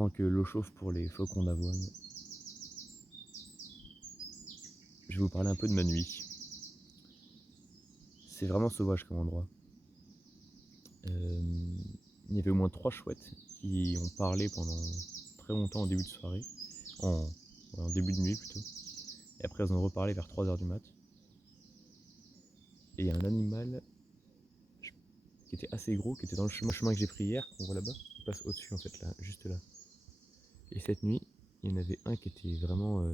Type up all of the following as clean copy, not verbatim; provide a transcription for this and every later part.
pendant que l'eau chauffe pour les flocons d'avoine, je vais vous parler un peu de ma nuit. C'est vraiment sauvage comme endroit. Il y avait au moins 3 chouettes qui ont parlé pendant très longtemps au début de soirée, en début de nuit plutôt. Et après elles ont reparlé vers 3h du mat. Et il y a un animal qui était assez gros, qui était dans le chemin que j'ai pris hier, qu'on voit là-bas, qui passe au-dessus en fait, là, juste là. Et cette nuit, il y en avait un qui était vraiment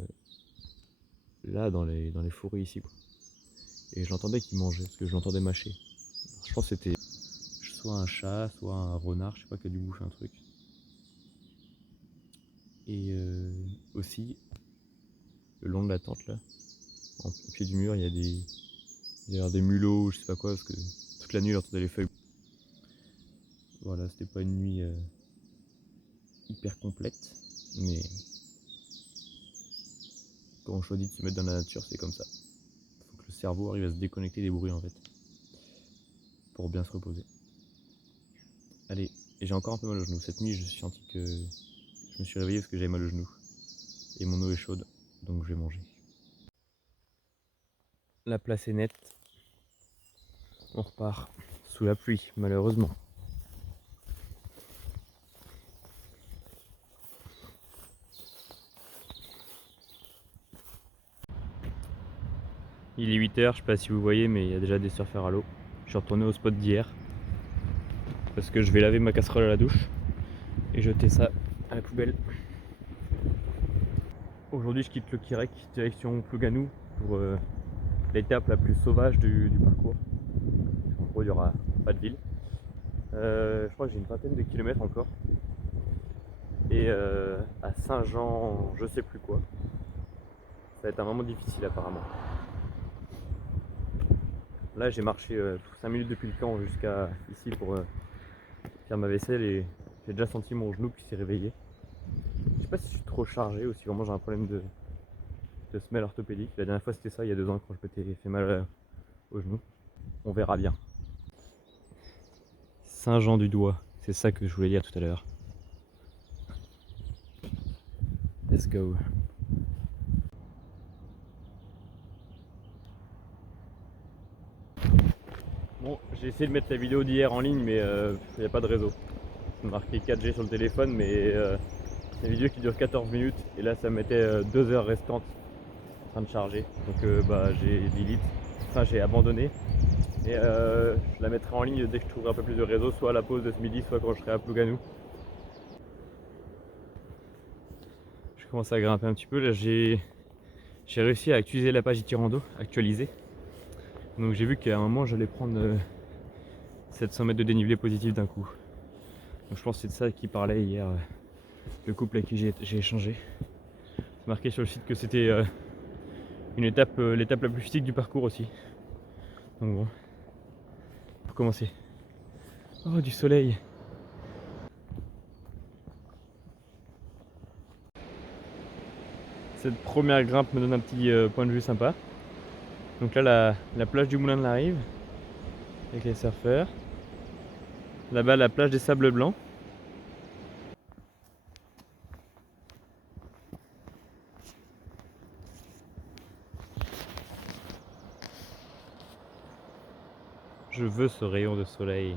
là dans les forêts ici quoi. Et je l'entendais qu'il mangeait, parce que je l'entendais mâcher. Alors, je pense que c'était soit un chat, soit un renard, je sais pas, qui a dû bouffer un truc. Et aussi, le long de la tente là, au pied du mur, il y a des mulots, je sais pas quoi, parce que toute la nuit j'entendais les feuilles. Voilà, c'était pas une nuit hyper complète, mais quand on choisit de se mettre dans la nature, c'est comme ça. Faut que le cerveau arrive à se déconnecter des bruits en fait, pour bien se reposer. Allez, et j'ai encore un peu mal au genou. Cette nuit, je suis senti que je me suis réveillé parce que j'avais mal au genou. Et mon eau est chaude, donc je vais manger. La place est nette. On repart sous la pluie, malheureusement. Il est 8h, je sais pas si vous voyez, mais il y a déjà des surfeurs à l'eau. Je suis retourné au spot d'hier parce que je vais laver ma casserole à la douche et jeter ça à la poubelle. Aujourd'hui, je quitte le Kirek, direction Plouganou pour l'étape la plus sauvage du parcours. En gros, il n'y aura pas de ville. Je crois que j'ai une vingtaine de kilomètres encore. Et à Saint-Jean, je sais plus quoi. Ça va être un moment difficile apparemment. Là, j'ai marché 5 minutes depuis le camp jusqu'à ici pour faire ma vaisselle et j'ai déjà senti mon genou qui s'est réveillé. Je sais pas si je suis trop chargé ou si vraiment j'ai un problème de semelle orthopédique. La dernière fois c'était ça il y a 2 ans quand je m'étais fait mal au genou. On verra bien. Saint-Jean-du-Doigt, c'est ça que je voulais dire tout à l'heure. Let's go. Bon, j'ai essayé de mettre la vidéo d'hier en ligne mais il n'y a pas de réseau. C'est marqué 4G sur le téléphone mais c'est une vidéo qui dure 14 minutes et là ça mettait 2 heures restantes en train de charger. Donc bah j'ai delete, enfin j'ai abandonné. Et je la mettrai en ligne dès que je trouverai un peu plus de réseau, soit à la pause de ce midi, soit quand je serai à Plouganou. Je commence à grimper un petit peu, là j'ai réussi à actualiser la page Itirando, actualiser. Donc j'ai vu qu'à un moment j'allais prendre 700 mètres de dénivelé positif d'un coup. Donc je pense que c'est de ça qui parlait hier, le couple avec qui j'ai échangé. C'est marqué sur le site que c'était une étape, l'étape la plus physique du parcours aussi. Donc bon, pour commencer. Oh, du soleil! Cette première grimpe me donne un petit point de vue sympa. Donc là, la plage du Moulin de la Rive, avec les surfeurs. Là-bas, la plage des Sables Blancs. Je veux ce rayon de soleil.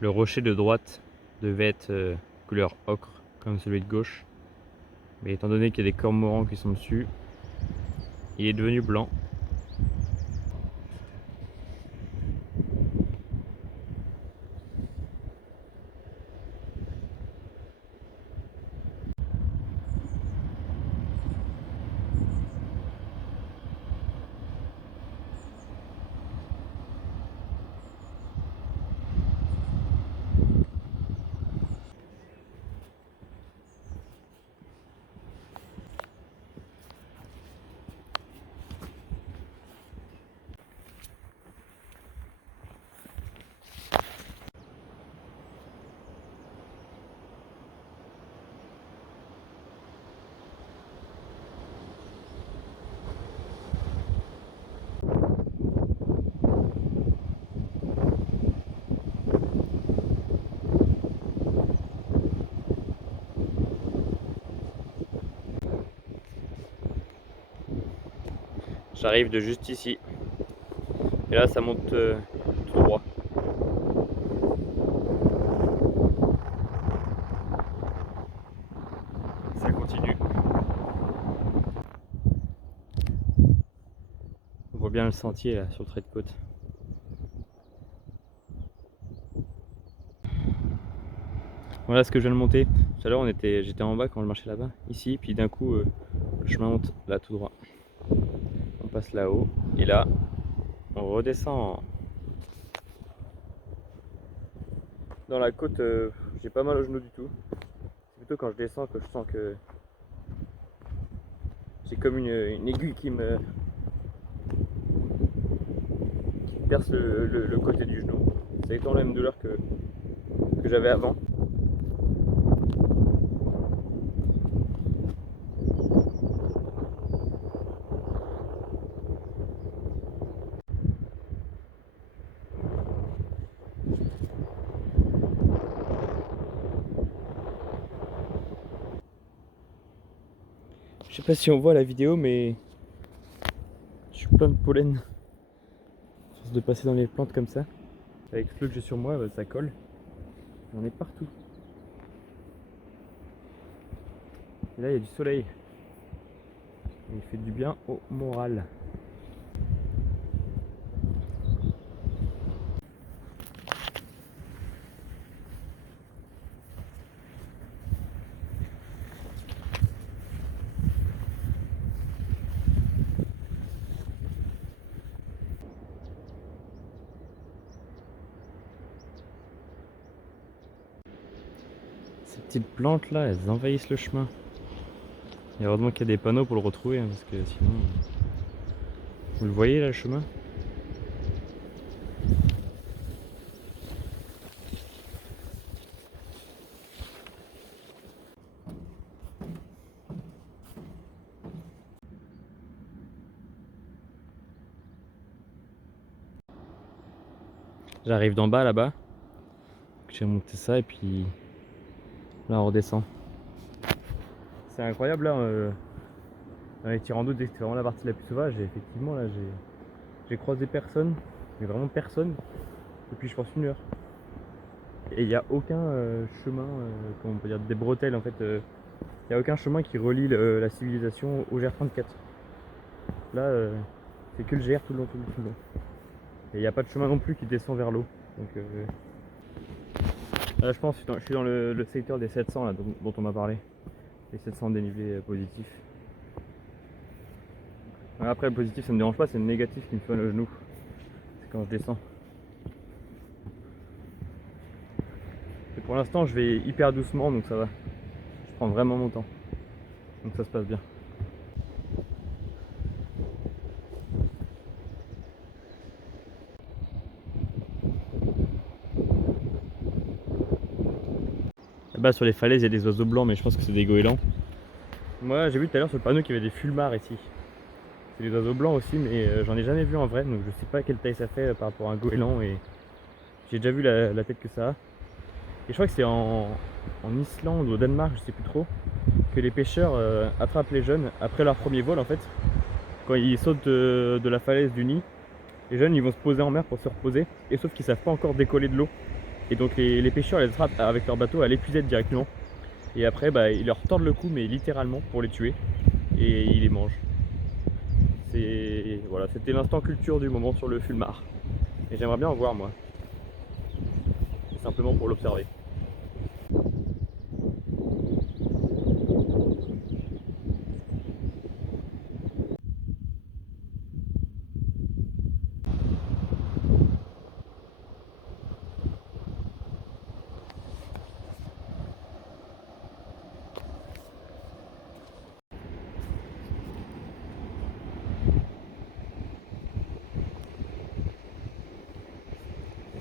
Le rocher de droite devait être couleur ocre comme celui de gauche. Mais étant donné qu'il y a des cormorans qui sont dessus, il est devenu blanc. J'arrive de juste ici. Et là, ça monte tout droit. Ça continue. On voit bien le sentier là, sur le trait de côte. Voilà ce que je viens de monter. Tout à l'heure, j'étais en bas quand je marchais là-bas, ici, puis d'un coup, le chemin monte là tout droit. On passe là-haut, et là, on redescend dans la côte. J'ai pas mal au genou du tout. C'est plutôt quand je descends que je sens que j'ai comme une aiguille qui me perce le côté du genou. C'est exactement la même douleur que j'avais avant. Je sais pas si on voit la vidéo, mais je suis plein de pollen. À force de passer dans les plantes comme ça, avec ce que j'ai sur moi, ça colle. J'en ai partout. Et là, il y a du soleil. Il fait du bien au moral. Ces petites plantes là, elles envahissent le chemin. Et heureusement qu'il y a des panneaux pour le retrouver, hein, parce que sinon... Vous le voyez là, le chemin? J'arrive d'en bas là-bas. J'ai remonté ça et puis... Là on redescend. C'est incroyable là, dans les Tirando, dès que c'est vraiment la partie la plus sauvage, et effectivement là j'ai croisé personne, mais vraiment personne, depuis je pense 1 heure. Et il n'y a aucun chemin, comment on peut dire, des bretelles en fait, il n'y a aucun chemin qui relie la civilisation au GR34. Là c'est que le GR tout le long, tout le long. Et il n'y a pas de chemin non plus qui descend vers l'eau. Donc là je pense que je suis dans le secteur des 700 là, dont on m'a parlé. Les 700 dénivelés positifs. Après le positif ça me dérange pas, c'est le négatif qui me fait mal au genou. C'est quand je descends. Et pour l'instant je vais hyper doucement donc ça va. Je prends vraiment mon temps. Donc ça se passe bien. Là-bas sur les falaises il y a des oiseaux blancs mais je pense que c'est des goélands. Moi j'ai vu tout à l'heure sur le panneau qu'il y avait des fulmars ici. C'est des oiseaux blancs aussi mais j'en ai jamais vu en vrai donc je sais pas quelle taille ça fait par rapport à un goéland et j'ai déjà vu la tête que ça a. Et je crois que c'est en Islande ou au Danemark, je sais plus trop, que les pêcheurs attrapent les jeunes après leur premier vol en fait. Quand ils sautent de la falaise du nid, les jeunes ils vont se poser en mer pour se reposer et sauf qu'ils savent pas encore décoller de l'eau. Et donc les pêcheurs les attrapent avec leur bateau à l'épuisette directement. Et après, bah, ils leur tordent le cou, mais littéralement, pour les tuer. Et ils les mangent. Voilà, c'était l'instant culture du moment sur le fulmar. Et j'aimerais bien en voir, moi. Simplement pour l'observer.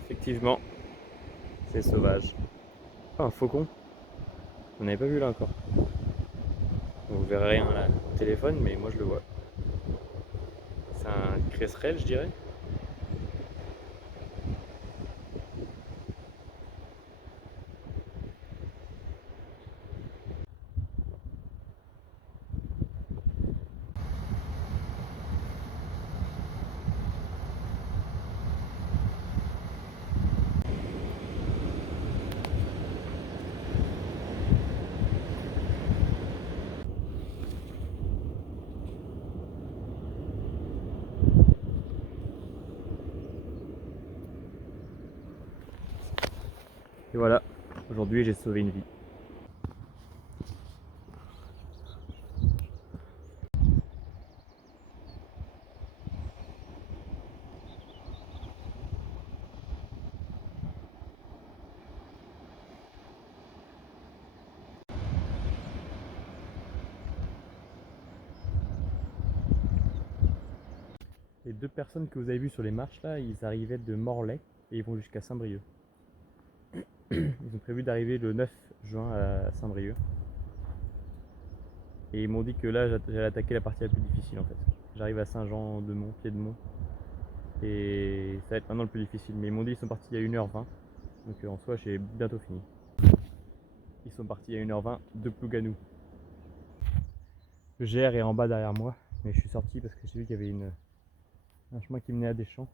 Effectivement, c'est sauvage. Oh, un faucon. On n'avait pas vu là encore. Vous verrez rien là au téléphone, mais moi je le vois. C'est un cresserelle, je dirais. Et voilà, aujourd'hui j'ai sauvé une vie. Les deux personnes que vous avez vues sur les marches là, ils arrivaient de Morlaix et ils vont jusqu'à Saint-Brieuc. Ils ont prévu d'arriver le 9 juin à Saint-Brieuc. Et ils m'ont dit que là j'allais attaquer la partie la plus difficile en fait. J'arrive à Saint-Jean-de-Mont, Pied-de-Mont. Et ça va être maintenant le plus difficile. Mais ils m'ont dit qu'ils sont partis à 1h20. Donc en soi j'ai bientôt fini. Ils sont partis à 1h20 de Plouganou. Le GR est en bas derrière moi. Mais je suis sorti parce que j'ai vu qu'il y avait un chemin qui menait à des champs.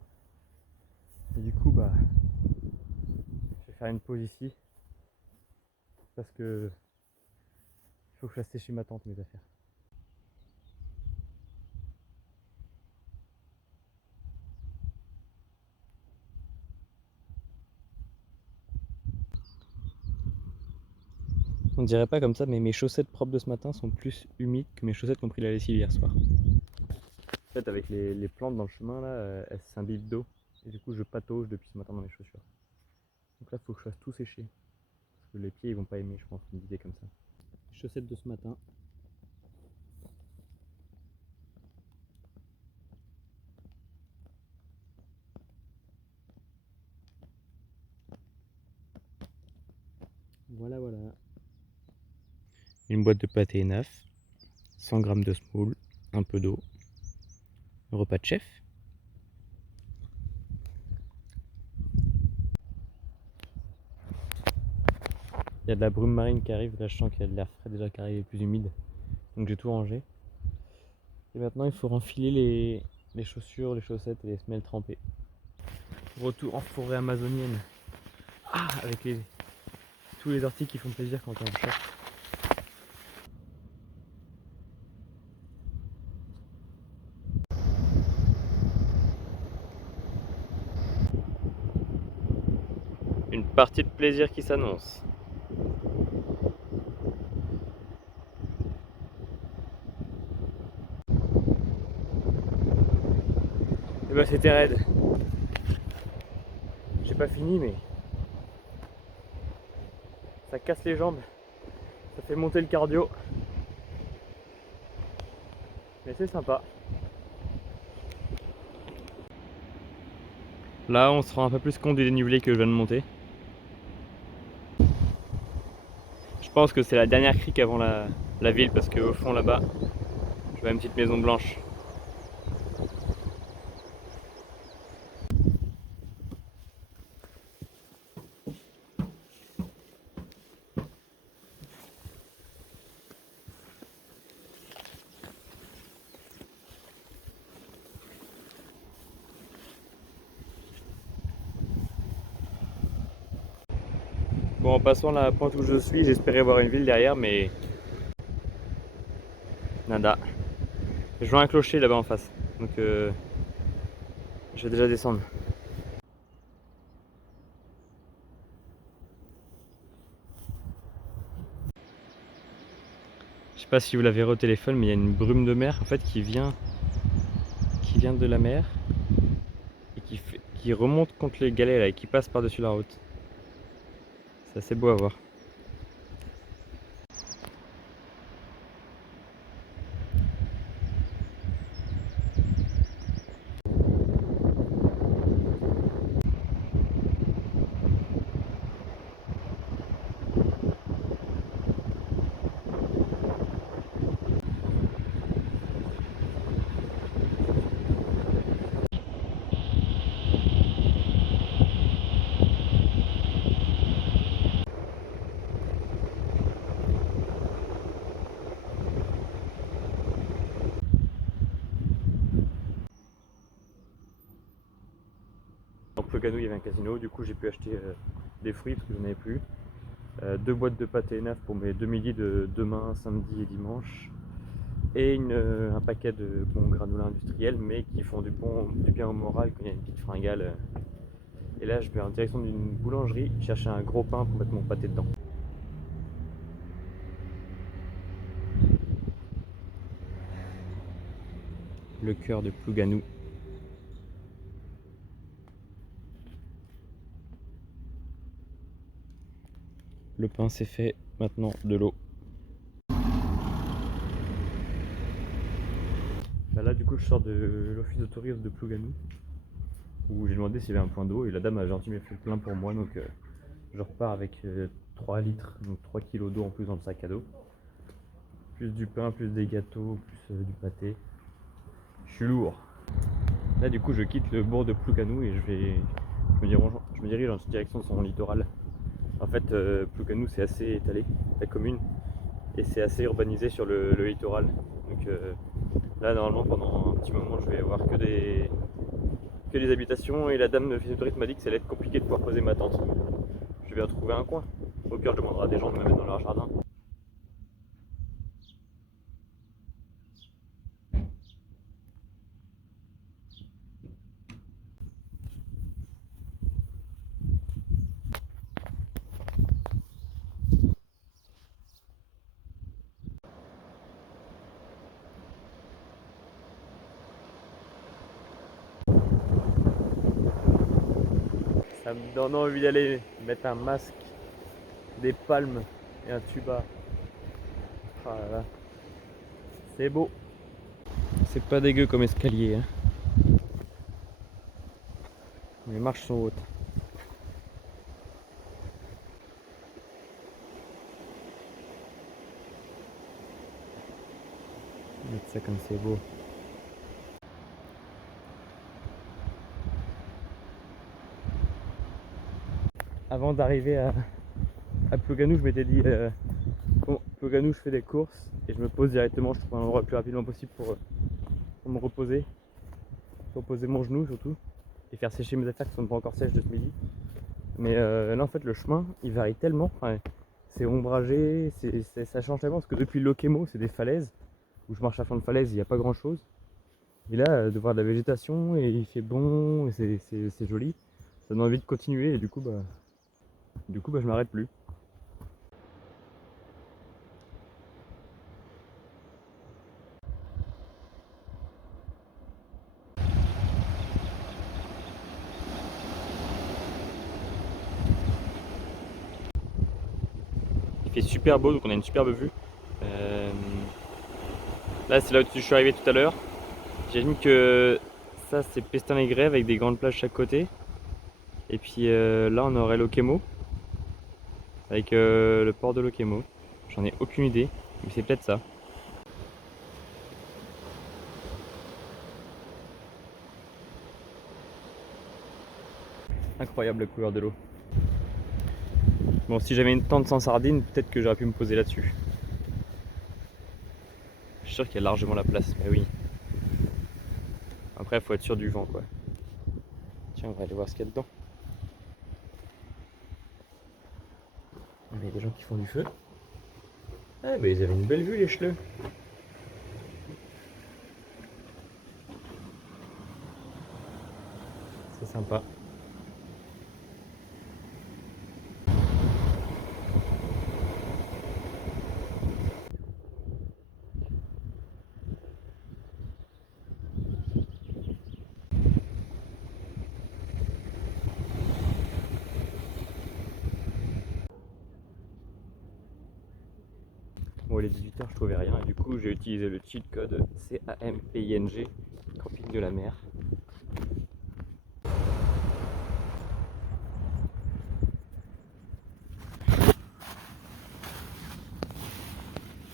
Et du coup bah je vais faire une pause ici. Parce que il faut que je fasse sécher ma tente mes affaires. On dirait pas comme ça, mais mes chaussettes propres de ce matin sont plus humides que mes chaussettes qui ont pris la lessive hier soir. En fait, avec les plantes dans le chemin, là, elles s'imbibent d'eau. Et du coup, je patauge depuis ce matin dans mes chaussures. Donc là, il faut que je fasse tout sécher. Parce que les pieds, ils vont pas aimer, je pense, une idée comme ça. Les chaussettes de ce matin. Voilà, voilà. Une boîte de pâté neuf, 100 g de semoule, un peu d'eau, repas de chef. Il y a de la brume marine qui arrive, là je sens qu'il y a de l'air frais déjà qui arrive et plus humide. Donc j'ai tout rangé. Et maintenant il faut renfiler les chaussures, les chaussettes et les semelles trempées. Retour en forêt amazonienne. Ah, avec tous les orties qui font plaisir quand on est en short. Une partie de plaisir qui s'annonce. Et bah c'était raide. J'ai pas fini mais ça casse les jambes, ça fait monter le cardio. Mais c'est sympa. Là on se rend un peu plus compte du dénivelé que je viens de monter. Je pense que c'est la dernière crique avant la ville parce qu'au fond là-bas, je vois une petite maison blanche. Bon, en passant la pointe où je suis, j'espérais voir une ville derrière, mais nada. Je vois un clocher là-bas en face, donc je vais déjà descendre. Je sais pas si vous l'avez au téléphone, mais il y a une brume de mer en fait qui vient de la mer et qui remonte contre les galets là et qui passe par-dessus la route. C'est assez beau à voir. Dans Ploganou, il y avait un casino, du coup j'ai pu acheter des fruits parce que j'en avais plus. 2 boîtes de pâté neuf pour mes 2 midis de demain, samedi et dimanche. Et un paquet de bons granulats industriels, mais qui font du bien au moral quand il y a une petite fringale. Et là, je vais en direction d'une boulangerie chercher un gros pain pour mettre mon pâté dedans. Le cœur de Plouganou. Le pain c'est fait, maintenant de l'eau. Bah là du coup je sors de l'office de tourisme de Plouganou où j'ai demandé s'il y avait un point d'eau et la dame a gentiment fait le plein pour moi, donc je repars avec 3 litres, donc 3 kilos d'eau en plus dans le sac à dos. Plus du pain, plus des gâteaux, plus du pâté. Je suis lourd. Là du coup je quitte le bourg de Plouganou et je me dirige en direction de son littoral. En fait Plouganou c'est assez étalé, la commune, et c'est assez urbanisé sur le littoral. Donc là normalement pendant un petit moment je vais voir que des habitations, et la dame de l'office de tourisme m'a dit que ça allait être compliqué de pouvoir poser ma tente. Je vais retrouver un coin. Au pire je demanderai à des gens de me mettre dans leur jardin. Ça me donne envie d'aller mettre un masque, des palmes et un tuba. Ah là là. C'est beau. C'est pas dégueu comme escalier, hein. Les marches sont hautes. Mettre ça comme c'est beau. Avant d'arriver à Plouganou, je m'étais dit bon, Plouganou, je fais des courses et je me pose directement. Je trouve un endroit le plus rapidement possible pour me reposer mon genou surtout, et faire sécher mes affaires qui sont pas encore sèches de ce midi. Mais là en fait le chemin il varie tellement, enfin, c'est ombragé, ça change tellement parce que depuis Lokemo c'est des falaises où je marche à fond de falaise, il n'y a pas grand chose. Et là de voir de la végétation et il fait bon et c'est joli, ça donne envie de continuer et du coup je m'arrête plus. Il fait super beau donc on a une superbe vue. Euh, Là c'est là où je suis arrivé tout à l'heure. J'imagine que ça c'est Pestin-les-Grèves avec des grandes plages chaque côté. Et puis là on aurait Lokemo avec le port de Lokemo. J'en ai aucune idée, mais c'est peut-être ça. Incroyable la couleur de l'eau. Bon, si j'avais une tente sans sardines, peut-être que j'aurais pu me poser là-dessus. Je suis sûr qu'il y a largement la place, mais oui. Après, il faut être sûr du vent, quoi. Tiens, on va aller voir ce qu'il y a dedans. il y a des gens qui font du feu. Ah bah ils avaient une belle vue les cheleux. C'est sympa. Bon, il est 18h, je trouvais rien. Et du coup, j'ai utilisé le cheat code CAMPING, Camping de la mer.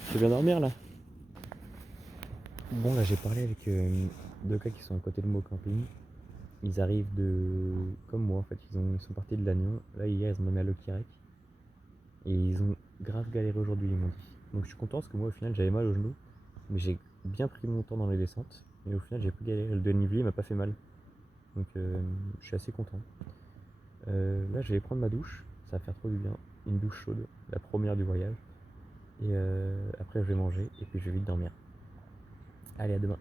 Tu veux bien dormir là? Bon, là j'ai parlé avec deux gars qui sont à côté de mon camping. Ils arrivent de. Comme moi en fait, ils sont partis de Lannion. Là, hier, ils ont emmené à Lokirec. Et ils ont grave galéré aujourd'hui, ils m'ont dit. Donc je suis content parce que moi, au final, j'avais mal au genou. Mais j'ai bien pris mon temps dans les descentes. Et au final, j'ai pas galéré. Le dénivelé m'a pas fait mal. Donc je suis assez content. Là, je vais prendre ma douche. Ça va faire trop du bien. Une douche chaude, la première du voyage. Et après, je vais manger. Et puis, je vais vite dormir. Allez, à demain.